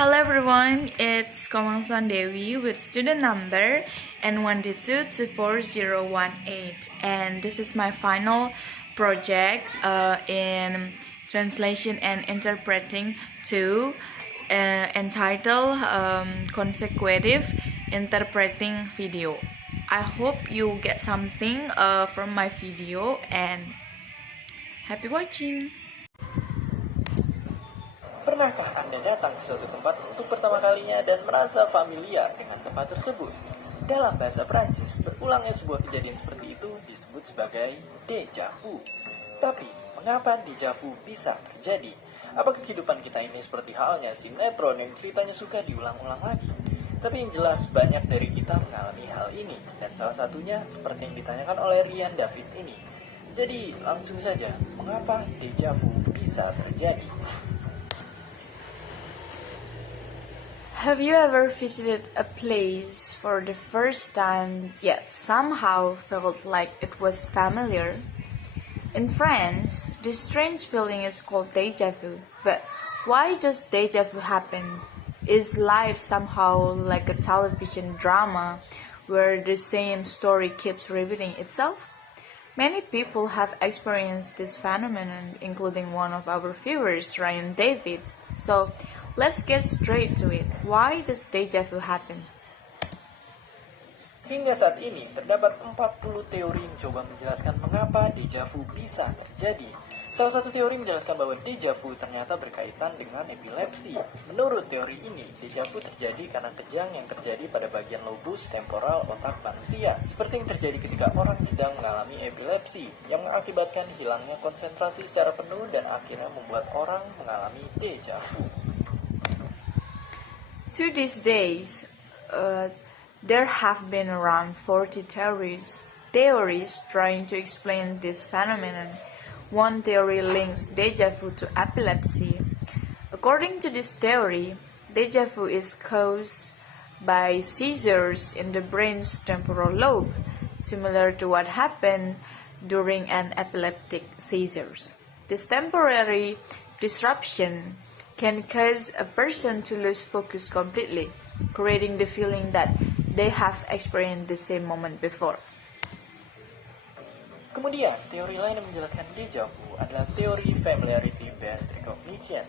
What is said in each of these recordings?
Hello everyone, it's Komangson Dewi with student number N1D2240018, and this is my final project in translation and interpreting 2 entitled consecutive interpreting video. I hope you get something from my video and happy watching. Pernahkah Anda datang ke suatu tempat untuk pertama kalinya dan merasa familiar dengan tempat tersebut? Dalam bahasa Prancis, berulangnya sebuah kejadian seperti itu disebut sebagai déjà vu. Tapi, mengapa déjà vu bisa terjadi? Apakah kehidupan kita ini seperti halnya sinetron yang ceritanya suka diulang-ulang lagi? Tapi yang jelas banyak dari kita mengalami hal ini, dan salah satunya seperti yang ditanyakan oleh Rian David ini. Jadi, langsung saja, mengapa déjà vu bisa terjadi? Have you ever visited a place for the first time yet somehow felt like it was familiar? In France, this strange feeling is called déjà vu. But why does déjà vu happen? Is life somehow like a television drama where the same story keeps repeating itself? Many people have experienced this phenomenon, including one of our viewers, Ryan David. So, let's get straight to it. Why does déjà vu happen? Hingga saat ini, terdapat 40 teori yang coba menjelaskan mengapa déjà vu bisa terjadi. Salah satu teori menjelaskan bahwa déjà vu ternyata berkaitan dengan epilepsi. Menurut teori ini, déjà vu terjadi karena kejang yang terjadi pada bagian lobus temporal otak manusia, seperti yang terjadi ketika orang sedang mengalami epilepsi, yang mengakibatkan hilangnya konsentrasi secara penuh dan akhirnya membuat orang mengalami déjà vu. To these days, there have been around 40 theories trying to explain this phenomenon. One theory links déjà vu to epilepsy. According to this theory, déjà vu is caused by seizures in the brain's temporal lobe, similar to what happened during an epileptic seizure. This temporary disruption can cause a person to lose focus completely, creating the feeling that they have experienced the same moment before. Kemudian, teori lain yang menjelaskan déjà vu adalah teori familiarity-based recognition.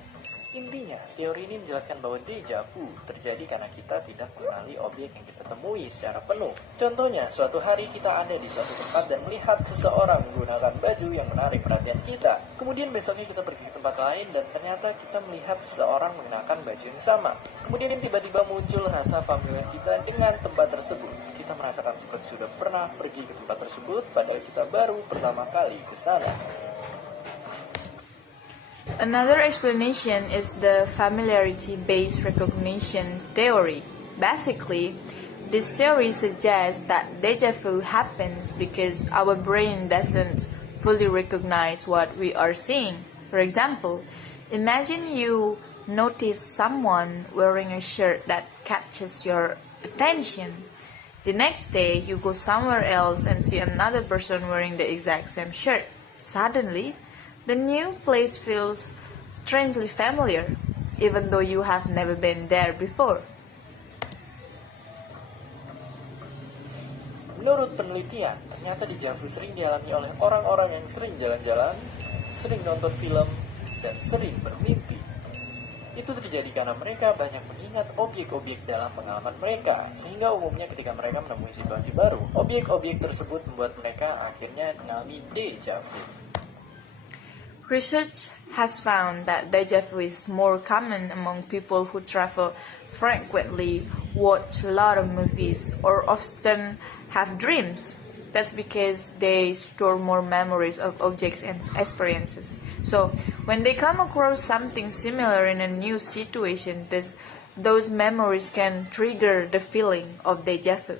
Intinya, teori ini menjelaskan bahwa déjà vu terjadi karena kita tidak mengenali objek yang kita temui secara penuh. Contohnya, suatu hari kita ada di suatu tempat dan melihat seseorang menggunakan baju yang menarik perhatian kita. Kemudian besoknya kita pergi ke tempat lain dan ternyata kita melihat seseorang mengenakan baju yang sama. Kemudian tiba-tiba muncul rasa familiar kita dengan tempat tersebut. Kita merasakan seperti sudah pernah pergi ke tempat tersebut, padahal kita baru pertama kali ke sana. Another explanation is the familiarity-based recognition theory. Basically, this theory suggests that déjà vu happens because our brain doesn't fully recognize what we are seeing. For example, imagine you notice someone wearing a shirt that catches your attention. The next day, you go somewhere else and see another person wearing the exact same shirt. Suddenly, the new place feels strangely familiar, even though you have never been there before. Menurut penelitian, ternyata déjà vu sering dialami oleh orang-orang yang sering jalan-jalan, sering nonton film, dan sering bermimpi. Itu terjadi karena mereka banyak mengingat objek-objek dalam pengalaman mereka, sehingga umumnya ketika mereka menemui situasi baru, objek-objek tersebut membuat mereka akhirnya mengalami déjà vu. Research has found that déjà vu is more common among people who travel frequently, watch a lot of movies, or often have dreams. That's because they store more memories of objects and experiences. So, when they come across something similar in a new situation, those memories can trigger the feeling of déjà vu.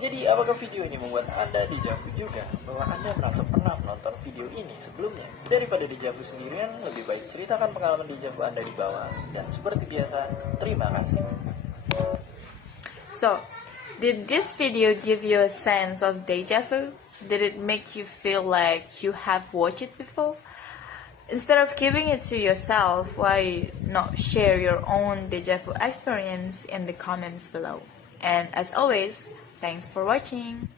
Jadi, apakah video ini membuat Anda déjà vu juga? Bahwa Anda merasa pernah menonton video ini sebelumnya? Daripada déjà vu sendirian, lebih baik ceritakan pengalaman déjà vu Anda di bawah. Dan seperti biasa, terima kasih. So, did this video give you a sense of déjà vu? Did it make you feel like you have watched it before? Instead of keeping it to yourself, why not share your own deja vu experience in the comments below? And as always, thanks for watching.